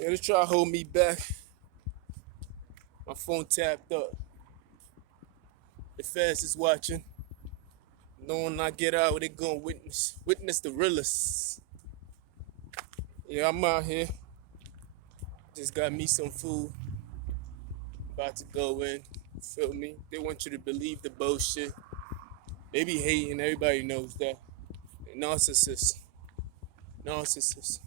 Yeah, they try to hold me back. My phone tapped up. The feds is watching. Knowing I get out, they gonna witness the realest. Yeah, I'm out here. Just got me some food. About to go in. Feel me? They want you to believe the bullshit. They be hating. Everybody knows that. They narcissists. Narcissists.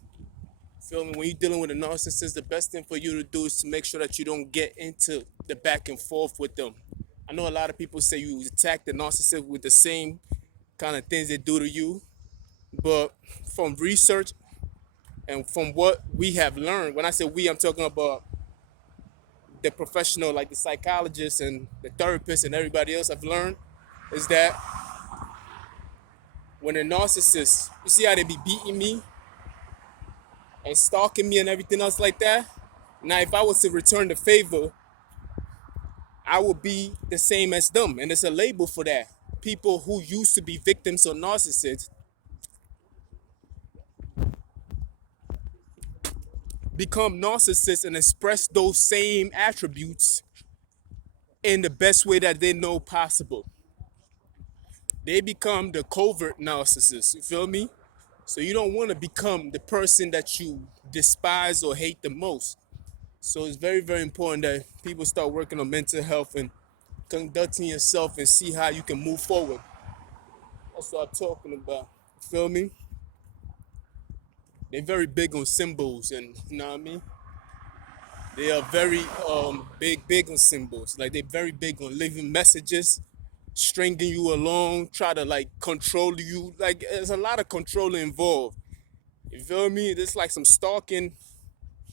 Feel me? When you're dealing with a narcissist, the best thing for you to do is to make sure that you don't get into the back and forth with them. I know a lot of people say you attack the narcissist with the same kind of things they do to you, but from research and from what we have learned, when I say we, I'm talking about the professional, like the psychologists and the therapists and everybody else have learned, is that when a narcissist, you see how they be beating me and stalking me and everything else like that? Now, if I was to return the favor, I would be the same as them. And there's a label for that. People who used to be victims of narcissists become narcissists and express those same attributes in the best way that they know possible. They become the covert narcissist. You feel me? So you don't want to become the person that you despise or hate the most. So it's very, very important that people start working on mental health and conducting yourself and see how you can move forward. That's what I'm talking about. You feel me? They're very big on symbols, and you know what I mean? They are very big on symbols. Like they're very big on leaving messages, stringing you along, try to like control you. Like there's a lot of control involved. You feel me? It's like some stalking,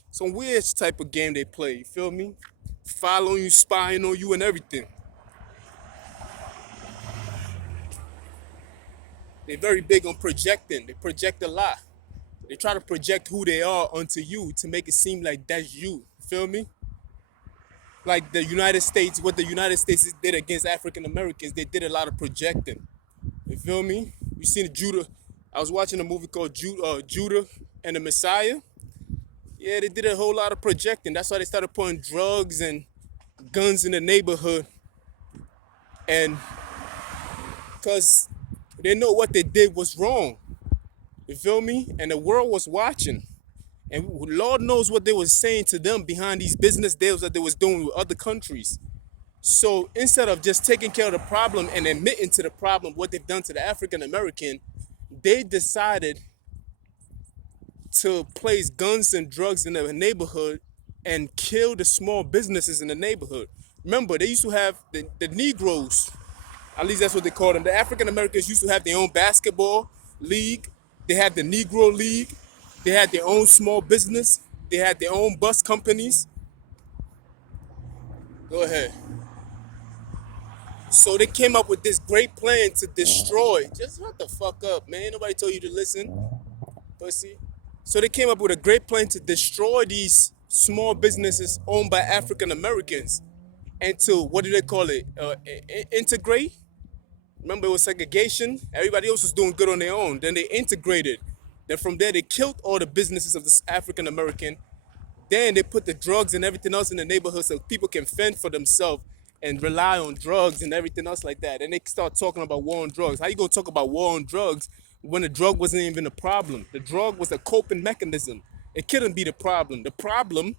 some weird type of game they play. You feel me? Following you, spying on you, and everything. They're very big on projecting. They project a lot. They try to project who they are onto you to make it seem like that's you. Feel me? Like the United States, what the United States did against African Americans, they did a lot of projecting. You feel me? You seen Judah? I was watching a movie called Judah and the Messiah. Yeah, they did a whole lot of projecting. That's why they started putting drugs and guns in the neighborhood. And because they know what they did was wrong. You feel me? And the world was watching. And Lord knows what they were saying to them behind these business deals that they was doing with other countries. So instead of just taking care of the problem and admitting to the problem, what they've done to the African American, they decided to place guns and drugs in the neighborhood and kill the small businesses in the neighborhood. Remember, they used to have the Negroes, at least that's what they call them. The African Americans used to have their own basketball league. They had the Negro League. They had their own small business. They had their own bus companies. Go ahead. So they came up with this great plan to destroy. Just shut the fuck up, man. Nobody told you to listen, pussy. So they came up with a great plan to destroy these small businesses owned by African Americans and to, what do they call it? Integrate. Remember, it was segregation. Everybody else was doing good on their own. Then they integrated. Then from there, they killed all the businesses of the African American. Then they put the drugs and everything else in the neighborhood so people can fend for themselves and rely on drugs and everything else like that. And they start talking about war on drugs. How you gonna talk about war on drugs when the drug wasn't even a problem? The drug was a coping mechanism. It couldn't be the problem. The problem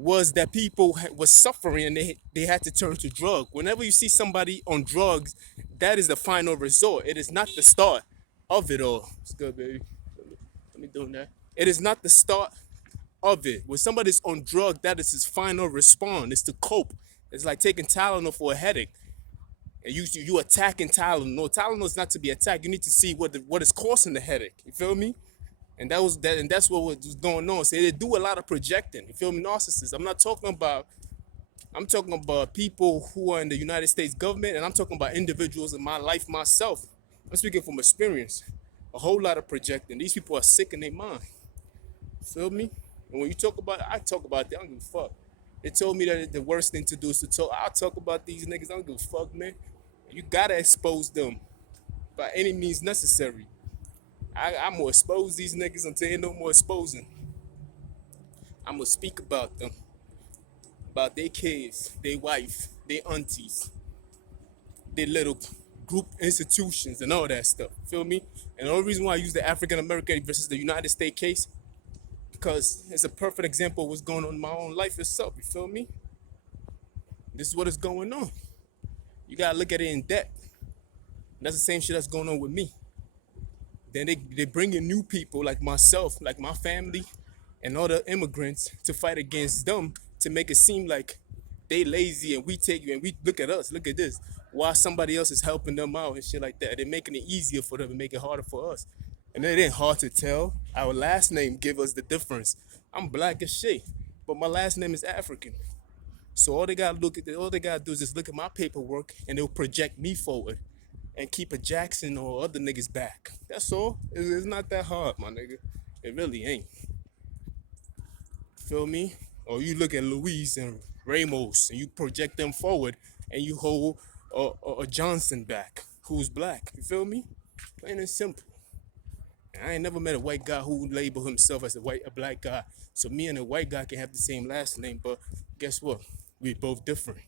was that people was suffering and they had to turn to drug. Whenever you see somebody on drugs, that is the final resort. It is not the start of it all. It's good, baby. Let me do that. It is not the start of it. When somebody's on drug, that is his final response. It's to cope. It's like taking Tylenol for a headache. And you attacking Tylenol. No, Tylenol is not to be attacked. You need to see what is causing the headache. You feel me? And that's what was going on. So they do a lot of projecting. You feel me? Narcissists. I'm talking about people who are in the United States government, and I'm talking about individuals in my life myself. I'm speaking from experience. A whole lot of projecting. These people are sick in their mind. Feel me? And when you talk about it, I talk about it. I don't give a fuck. They told me that the worst thing to do is to talk. I'll talk about these niggas. I don't give a fuck, man. You gotta expose them by any means necessary. I'm gonna expose these niggas until ain't no more exposing. I'm gonna speak about them, about their kids, their wife, their aunties, their little group institutions and all that stuff. Feel me? And the only reason why I use the African American versus the United States case, because it's a perfect example of what's going on in my own life itself. You feel me? This is what is going on. You gotta look at it in depth. That's the same shit that's going on with me. Then they bring in new people like myself, like my family, and other immigrants to fight against them to make it seem like they lazy and we take you and we look at us, look at this. While somebody else is helping them out and shit like that. They're making it easier for them and make it harder for us. And it ain't hard to tell. Our last name give us the difference. I'm black as shit, but my last name is African. So all they gotta do is just look at my paperwork and they'll project me forward and keep a Jackson or other niggas back. That's all. It's not that hard, my nigga. It really ain't. Feel me? Or you look at Louise and Ramos and you project them forward and you hold a Johnson back who's black. You feel me? Plain and simple. And I ain't never met a white guy who labeled himself as a black guy. So me and a white guy can have the same last name, but guess what? We both different.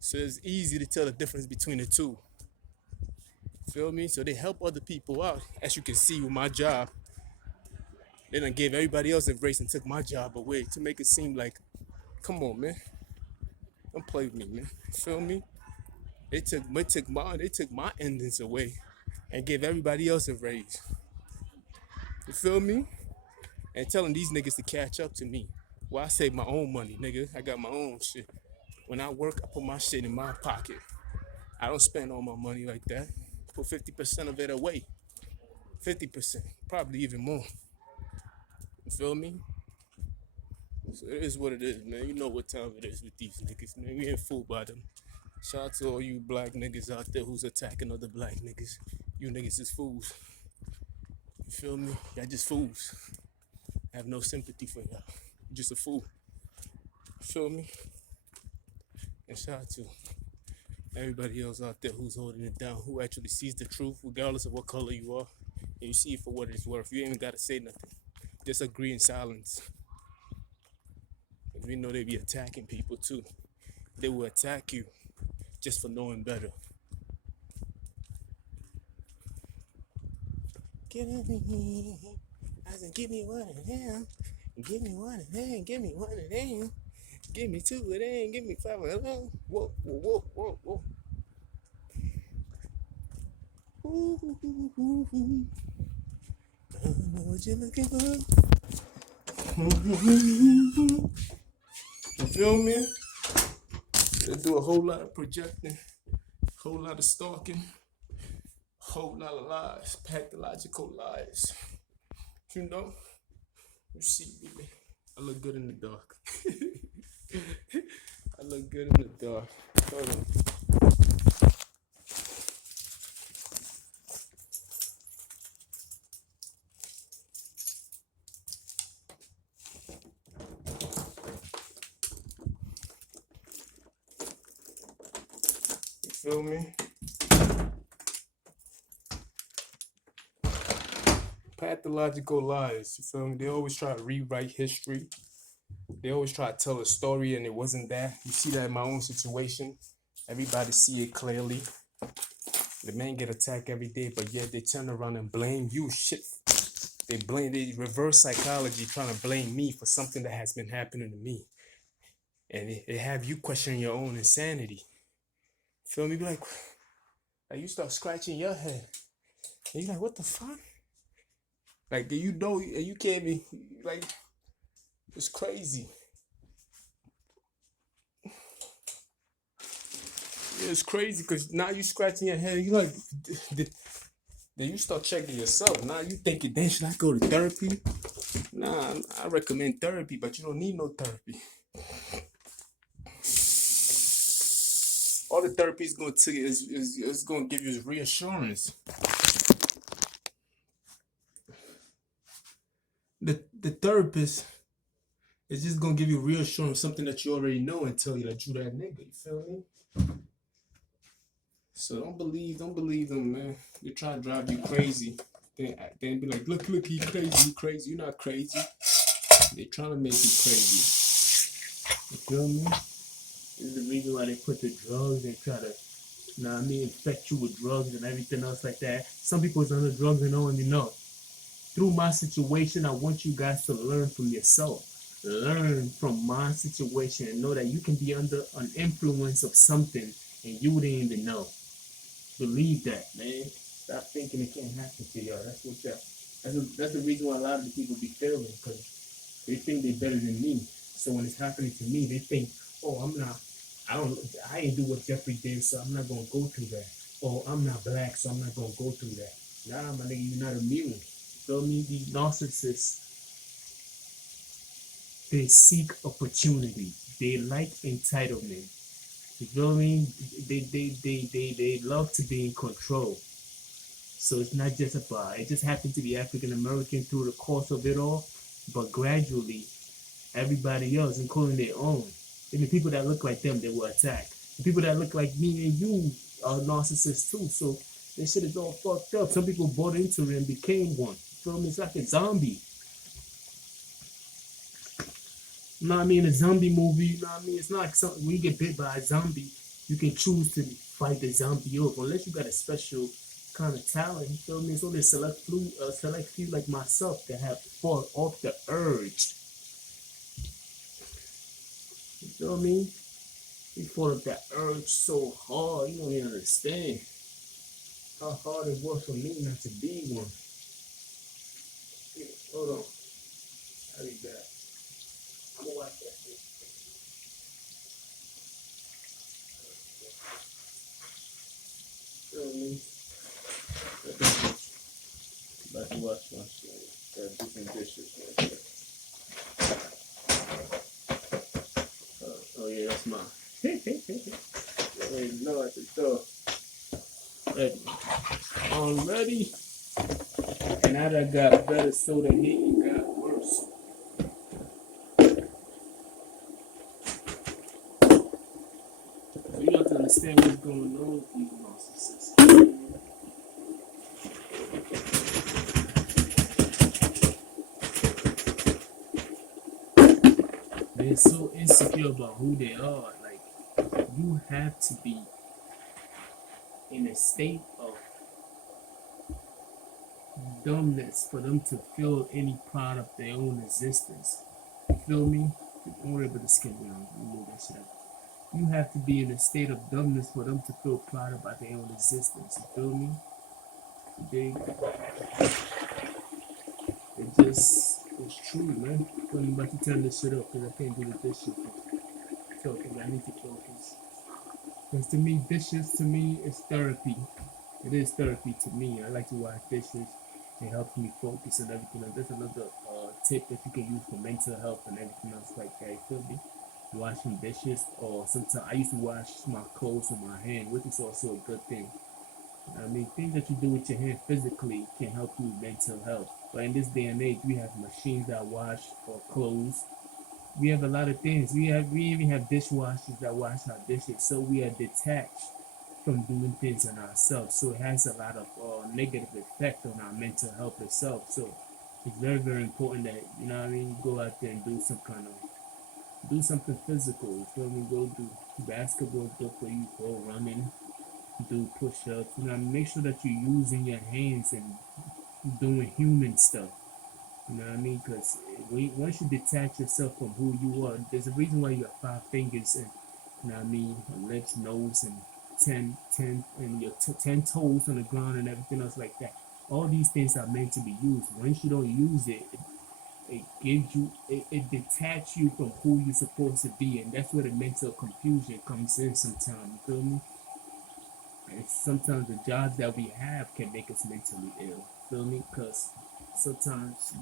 So it's easy to tell the difference between the two. Feel me? So they help other people out. As you can see with my job, they done gave everybody else a race and took my job away to make it seem like, come on, man. Don't play with me, man. Feel me? They took my endings away and gave everybody else a raise. You feel me? And telling these niggas to catch up to me. Well, I save my own money, nigga. I got my own shit. When I work, I put my shit in my pocket. I don't spend all my money like that. Put 50% of it away. 50%, probably even more. You feel me? So it is what it is, man. You know what time it is with these niggas, man. We ain't fooled by them. Shout out to all you black niggas out there who's attacking other black niggas. You niggas is fools. You feel me? Y'all just fools. I have no sympathy for y'all. You're just a fool. You feel me? And shout out to everybody else out there who's holding it down, who actually sees the truth, regardless of what color you are. And you see it for what it's worth. You ain't even gotta say nothing. Just agree in silence. Because we know they be attacking people too. They will attack you just for knowing better. Give me one of them. Give me one of them. Give me one of them. Give me two of them. Give me five of them. Whoa, whoa, whoa, whoa, whoa. Ooh, ooh, ooh, ooh, ooh. I don't know what you're looking for. You feel me? They do a whole lot of projecting, whole lot of stalking, whole lot of lies, pathological lies. You know? You see, baby, I look good in the dark. I look good in the dark. Hold on. You feel me? Pathological lies. You feel me? They always try to rewrite history. They always try to tell a story and it wasn't that. You see that in my own situation. Everybody see it clearly. The men get attacked every day, but yet they turn around and blame you. Shit. They reverse psychology trying to blame me for something that has been happening to me. And it have you questioning your own insanity. Feel me? Be like you start scratching your head. And you're like, what the fuck? Like, you know, you can't be, like, it's crazy. Yeah, it's crazy because now you scratching your head. You like, then you start checking yourself. Now you thinking, damn, should I go to therapy? Nah, I recommend therapy, but you don't need no therapy. All the therapy is going to tell you is going to give you is reassurance. The therapist is just going to give you reassurance, something that you already know, and tell you that you that nigga. You feel me? So don't believe them, man. They try to drive you crazy. Then be like, look, he crazy, you crazy. You're not crazy. They're trying to make you crazy. You feel me? This is the reason why they put the drugs. They try to, you know what I mean, infect you with drugs and everything else like that. Some people is under drugs and don't even know. Through my situation, I want you guys to learn from yourself. Learn from my situation and know that you can be under an influence of something and you didn't even know. Believe that, man. Stop thinking it can't happen to y'all. That's what y'all. That's the reason why a lot of the people be failing, because they think they're better than me. So when it's happening to me, they think, oh, I'm not. I ain't do what Jeffrey did, so I'm not gonna go through that. Or I'm not black, so I'm not gonna go through that. Nah, my nigga, you're not immune. Feel me? These narcissists, they seek opportunity. They like entitlement. You feel me? They love to be in control. So it's not just about, it just happened to be African American through the course of it all, but gradually everybody else, including their own, and the people that look like them, they will attack. The people that look like me and you are narcissists too. So this shit is all fucked up. Some people bought into it and became one. You feel me? It's like a zombie. You know what I mean? A zombie movie, you know what I mean? It's not like something, when you get bit by a zombie, you can choose to fight the zombie off. Unless you got a special kind of talent, you feel me? It's only select few like myself that have fought off the urge. You feel me? We fought off that urge so hard, you don't even understand how hard it was for me not to be one. Hold on. I'll be back. I'm gonna watch that shit. Feel me? About to watch my shit. Gotta do some dishes real quick. Oh yeah, that's mine. Wait, no, at the door. Ready. Already. And I done got better, so the heat got worse. So you have to understand what's going on with these narcissists. They're so insecure about who they are. Like, you have to be in a state of dumbness for them to feel any part of their own existence. You feel me? Don't worry about the skin down. Remove that shit out. You have to be in a state of dumbness for them to feel proud about their own existence. You feel me? They, it just, it's true, man. I'm about to turn this shit up because I can't do this shit. Focus. I need to focus. Because to me, dishes to me is therapy. It is therapy to me. I like to wash dishes. It helps me focus and everything. And that's another tip that you can use for mental health and everything else like that. You feel me? Washing dishes, or sometimes I used to wash my clothes with my hand, which is also a good thing. I mean, things that you do with your hand physically can help you with mental health. But in this day and age, we have machines that wash our clothes. We have a lot of things. We even have dishwashers that wash our dishes. So we are detached from doing things on ourselves. So it has a lot of negative effect on our mental health itself. So it's very, very important that, you know what I mean, you go out there and do some kind of, do something physical. You feel me? Go do basketball, go for you, go running, do push-ups. You know, make sure that you're using your hands and doing human stuff. You know what I mean? Because once you detach yourself from who you are, there's a reason why you have 5 fingers and, you know what I mean, lips, nose, and 10 and your 10 toes on the ground and everything else like that. All these things are meant to be used. Once you don't use it, it gives you, it detaches you from who you're supposed to be, and that's where the mental confusion comes in sometimes. You feel me? And sometimes the jobs that we have can make us mentally ill. Feel me? Because sometimes